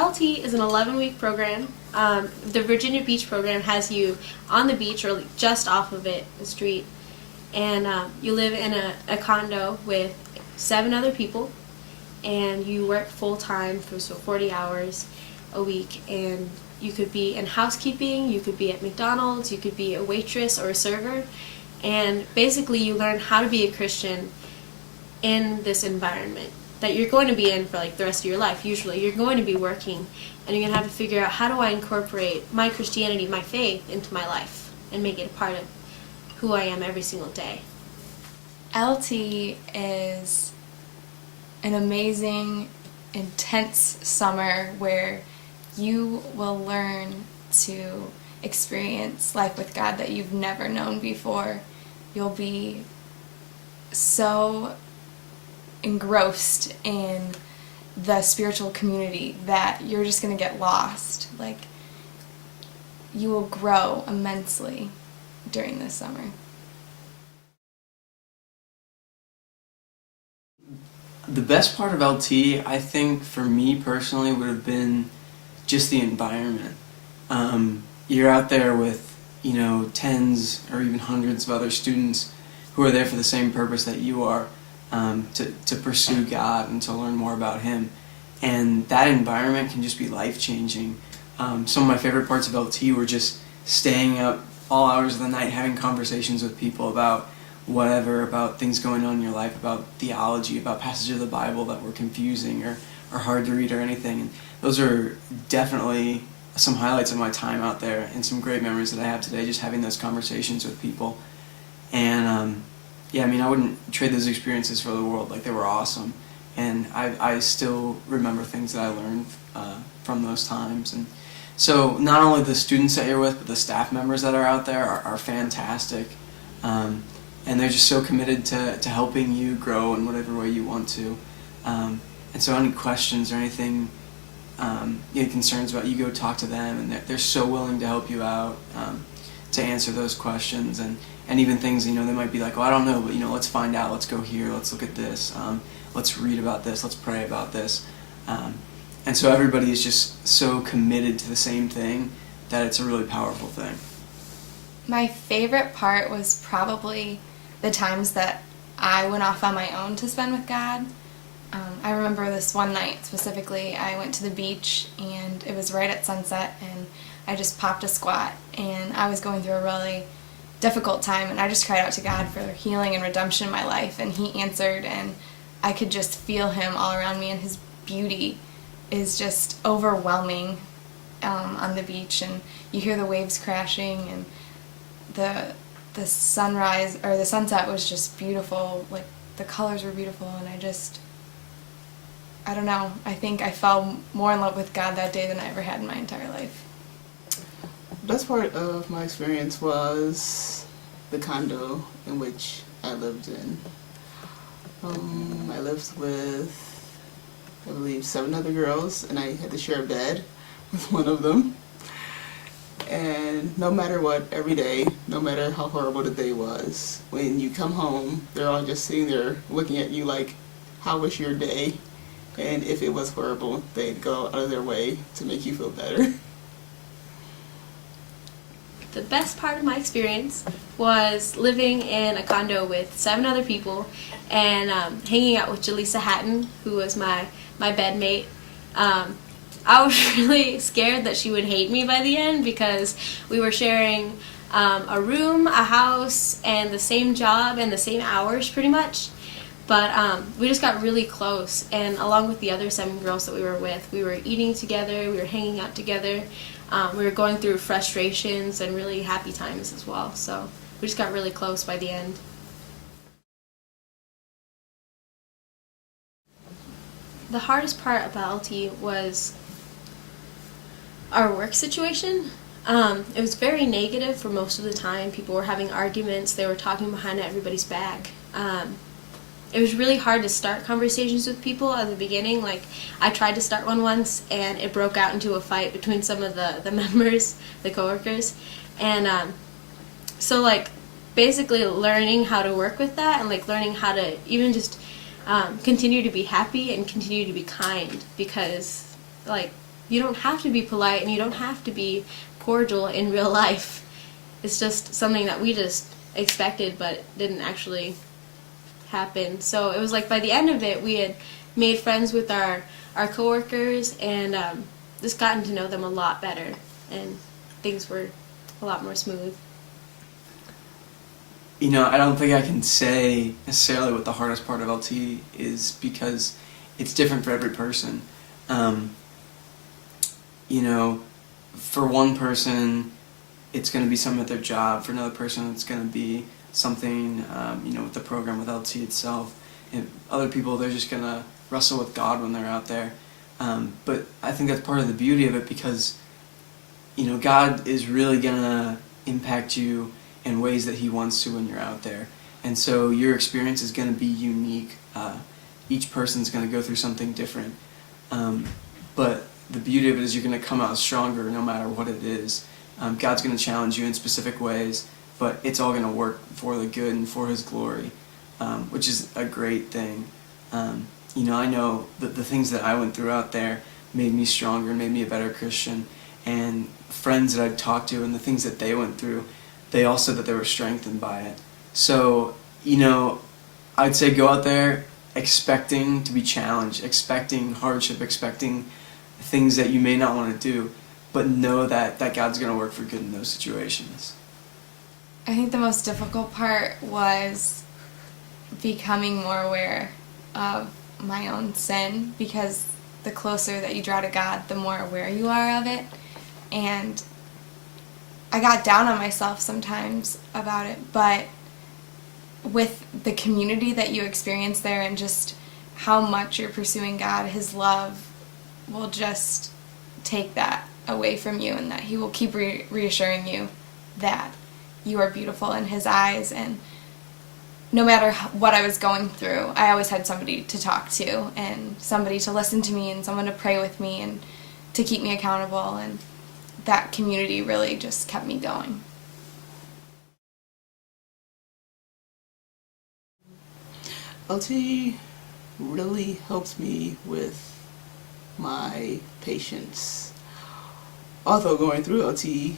LT is an 11-week program. The Virginia Beach program has you on the beach or just off of it, the street, and you live in a condo with 7 other people, and you work full-time for 40 hours a week, and you could be in housekeeping, you could be at McDonald's, you could be a waitress or a server, and basically you learn how to be a Christian in this environment that you're going to be in for like the rest of your life. Usually you're going to be working, and you're going to have to figure out, how do I incorporate my Christianity, my faith, into my life and make it a part of who I am every single day. LT is an amazing, intense summer where you will learn to experience life with God that you've never known before. You'll be so engrossed in the spiritual community that you're just going to get lost. Like, you will grow immensely during this summer. The best part of LT, I think, for me personally, would have been just the environment. You're out there with, tens or even hundreds of other students who are there for the same purpose that you are, to pursue God and to learn more about Him. And that environment can just be life-changing. Some of my favorite parts of LT were just staying up all hours of the night, having conversations with people about whatever, about things going on in your life, about theology, about passages of the Bible that were confusing or hard to read or anything. And those are definitely some highlights of my time out there, and some great memories that I have today, just having those conversations with people. And I wouldn't trade those experiences for the world. Like, they were awesome. And I still remember things that I learned from those times. And so not only the students that you're with, but the staff members that are out there are fantastic. And they're just so committed to helping you grow in whatever way you want to. And so any questions or anything you have concerns about, you go talk to them, and they're so willing to help you out, to answer those questions. And even things, they might be like, oh, I don't know, but let's find out, let's go here, let's look at this, let's read about this, let's pray about this. And so everybody is just so committed to the same thing that it's a really powerful thing. My favorite part was probably the times that I went off on my own to spend with God. I remember this one night specifically. I went to the beach, and it was right at sunset, and I just popped a squat, and I was going through a really difficult time, and I just cried out to God for healing and redemption in my life, and He answered, and I could just feel Him all around me, and His beauty is just overwhelming on the beach, and you hear the waves crashing, and the sunrise or the sunset was just beautiful. Like, the colors were beautiful, and I don't know, I think I fell more in love with God that day than I ever had in my entire life. The best part of my experience was the condo in which I lived in. I lived with, I believe, 7 other girls, and I had to share a bed with one of them. And no matter what, every day, no matter how horrible the day was, when you come home, they're all just sitting there looking at you like, how was your day? And if it was horrible, they'd go out of their way to make you feel better. The best part of my experience was living in a condo with 7 other people and hanging out with Jalisa Hatten, who was my bedmate. I was really scared that she would hate me by the end, because we were sharing a room, a house, and the same job and the same hours pretty much. But we just got really close, and along with the other 7 girls that we were with, we were eating together, we were hanging out together, we were going through frustrations and really happy times as well. So we just got really close by the end. The hardest part about LT was our work situation. It was very negative for most of the time. People were having arguments, they were talking behind everybody's back. It was really hard to start conversations with people at the beginning. Like, I tried to start one once, and it broke out into a fight between some of the members, the coworkers. And so, like, basically learning how to work with that, and like learning how to even just continue to be happy and continue to be kind, because like you don't have to be polite and you don't have to be cordial in real life. It's just something that we just expected but didn't actually happen. So it was like by the end of it, we had made friends with our coworkers and just gotten to know them a lot better, and things were a lot more smooth. You know, I don't think I can say necessarily what the hardest part of LT is, because it's different for every person. You know, for one person, it's going to be something with their job. For another person, it's going to be something, you know, with the program, with LT itself. And other people, they're just going to wrestle with God when they're out there. But I think that's part of the beauty of it, because, you know, God is really going to impact you in ways that He wants to when you're out there. And so your experience is going to be unique. Each person's going to go through something different. But the beauty of it is you're going to come out stronger no matter what it is. God's going to challenge you in specific ways, but it's all going to work for the good and for His glory, which is a great thing. You know, I know that the things that I went through out there made me stronger, made me a better Christian, and friends that I'd talked to and the things that they went through, they all said that they were strengthened by it. So, you know, I'd say go out there expecting to be challenged, expecting hardship, expecting things that you may not want to do, but know that God's going to work for good in those situations. I think the most difficult part was becoming more aware of my own sin, because the closer that you draw to God, the more aware you are of it. And I got down on myself sometimes about it, but with the community that you experience there and just how much you're pursuing God, His love will just take that away from you, and that He will keep reassuring you that you are beautiful in His eyes. And no matter what I was going through, I always had somebody to talk to, and somebody to listen to me, and someone to pray with me, and to keep me accountable. And that community really just kept me going. LT really helps me with my patience. Although going through LT,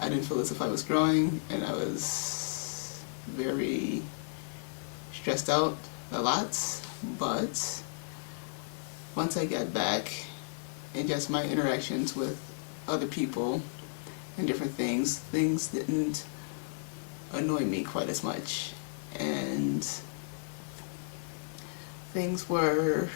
I didn't feel as if I was growing, and I was very stressed out a lot. But once I got back, and just my interactions with other people and different things didn't annoy me quite as much, and things were,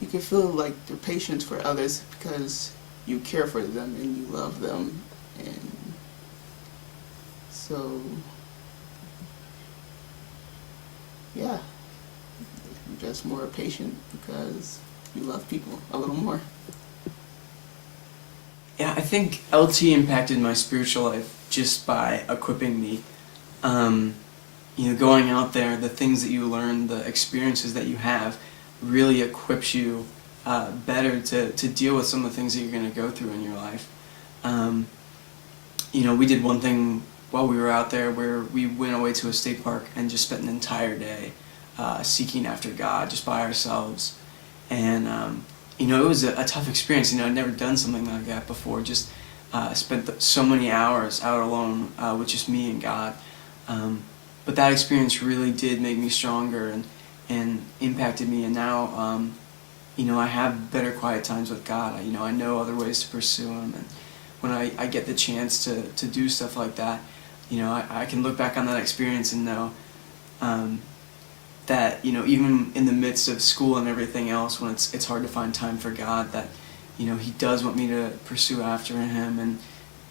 you can feel like the patience for others because you care for them and you love them, and so yeah, you're just more patient because you love people a little more. Yeah, I think LT impacted my spiritual life just by equipping me. You know, going out there, the things that you learn, the experiences that you have, really equips you better to deal with some of the things that you're going to go through in your life. You know, we did one thing while we were out there where we went away to a state park and just spent an entire day seeking after God just by ourselves. And, you know, it was a tough experience. You know, I'd never done something like that before, just spent so many hours out alone with just me and God. But that experience really did make me stronger and impacted me, and now, you know, I have better quiet times with God. You know, I know other ways to pursue Him, and when I get the chance to do stuff like that, you know, I can look back on that experience and know that, you know, even in the midst of school and everything else, when it's hard to find time for God, that, you know, He does want me to pursue after Him,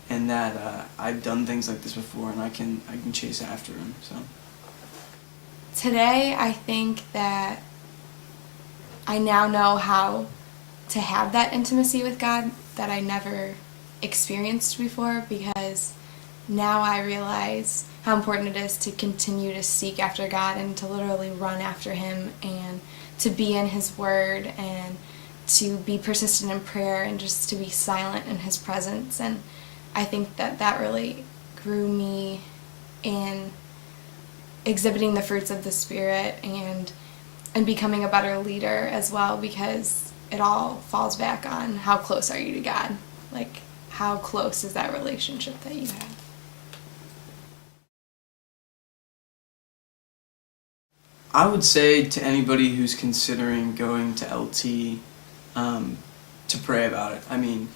and that I've done things like this before, and I can chase after Him. So Today, I think that I now know how to have that intimacy with God that I never experienced before, because now I realize how important it is to continue to seek after God and to literally run after Him and to be in His Word and to be persistent in prayer and just to be silent in His presence. And I think that really grew me in exhibiting the fruits of the Spirit and and becoming a better leader as well, because it all falls back on how close are you to God? Like, how close is that relationship that you have? I would say to anybody who's considering going to LT to pray about it. I mean,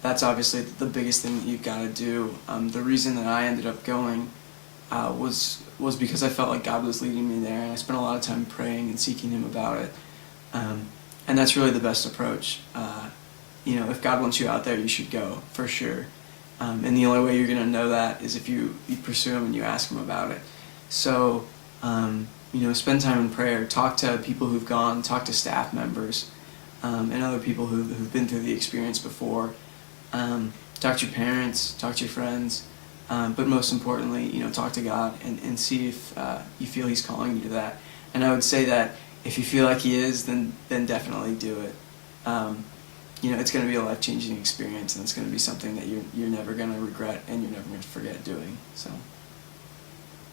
that's obviously the biggest thing that you've got to do. The reason that I ended up going was because I felt like God was leading me there, and I spent a lot of time praying and seeking Him about it. And that's really the best approach. If God wants you out there, you should go, for sure. And the only way you're going to know that is if you pursue Him and you ask Him about it. So, spend time in prayer. Talk to people who've gone. Talk to staff members and other people who've been through the experience before. Talk to your parents. Talk to your friends. But most importantly, talk to God and see if you feel He's calling you to that. And I would say that if you feel like He is, then definitely do it. It's going to be a life-changing experience, and it's going to be something that you're never going to regret and you're never going to forget doing. So,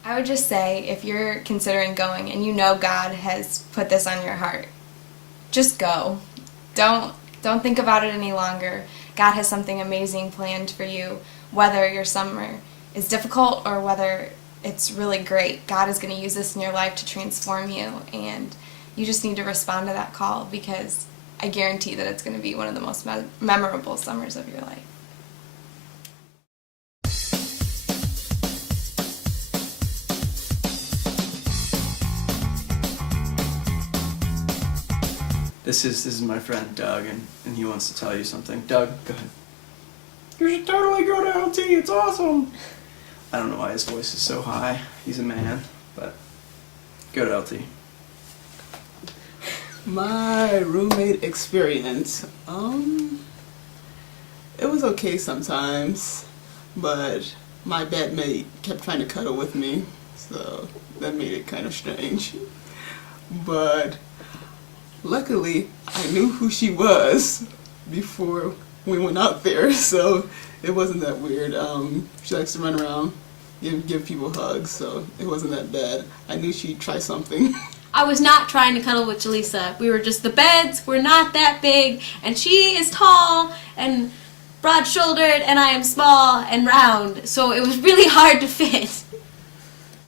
I would just say, if you're considering going and you know God has put this on your heart, just go. Don't think about it any longer. God has something amazing planned for you, whether your summer is difficult or whether it's really great. God is going to use this in your life to transform you, and you just need to respond to that call, because I guarantee that it's going to be one of the most memorable summers of your life. this is my friend Doug, and he wants to tell you something. Doug, go ahead. You should totally go to LT. It's awesome. I don't know why his voice is so high. He's a man, but go to LT. My roommate experience, it was okay sometimes, but my bedmate kept trying to cuddle with me, so that made it kind of strange. But luckily, I knew who she was before we went out there, so it wasn't that weird. She likes to run around, give people hugs, so it wasn't that bad. I knew she'd try something. I was not trying to cuddle with Jalisa. We were just, the beds were not that big, and she is tall and broad-shouldered, and I am small and round, so it was really hard to fit.